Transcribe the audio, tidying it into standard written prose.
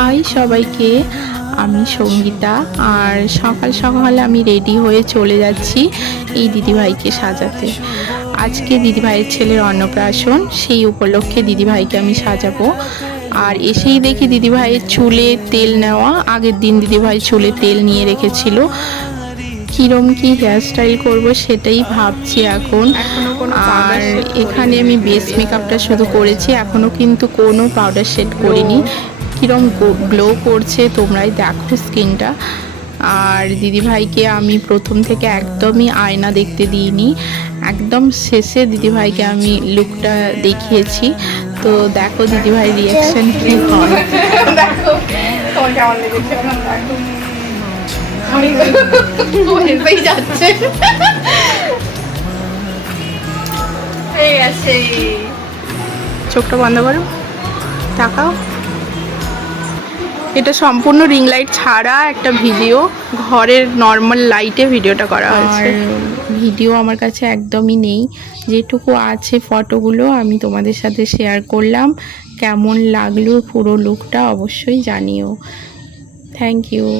High সবাইকে, আমি সঙ্গীতা। আর সকাল সকালে আমি রেডি হয়ে চলে যাচ্ছি এই দিদিভাইকে সাজাতে। আজকে দিদিভাইয়ের ছেলের অন্নপ্রাশন, সেই উপলক্ষে দিদিভাইকে আমি সাজাবো। আর এসেই দেখি দিদিভাইয়ের চুলে তেল নেওয়া, আগের দিন দিদিভাই চুলে তেল নিয়ে রেখেছিল। কিরম কি হেয়ারস্টাইল করব সেটাই ভাবছি এখন। আর এখানে আমি বেস মেকআপটা শুধু করেছি, এখনও কিন্তু কোনো পাউডার শেড করিনি। কিরম গ্লো করছে তোমরাই দেখো স্কিনটা। আর দিদিভাইকে আমি প্রথম থেকে একদমই আয়না দেখতে দিইনি, একদম শেষে দিদিভাইকে আমি লুকটা দেখিয়েছি। তো দেখো দিদিভাই রিয়াকশন কি হয়। দেখো তোমার কেমন লেগেছে যাচ্ছে। চোখটা বন্ধ করো, তাকাও। এটা সম্পূর্ণ রিং লাইট ছাড়া একটা ভিডিও, ঘরের নর্মাল লাইটে ভিডিওটা করা হয়েছে। আর ভিডিও আমার কাছে একদমই নেই, যেটুকু আছে ফটোগুলো আমি তোমাদের সাথে শেয়ার করলাম। কেমন লাগলো পুরো লুকটা অবশ্যই জানিও। Thank you.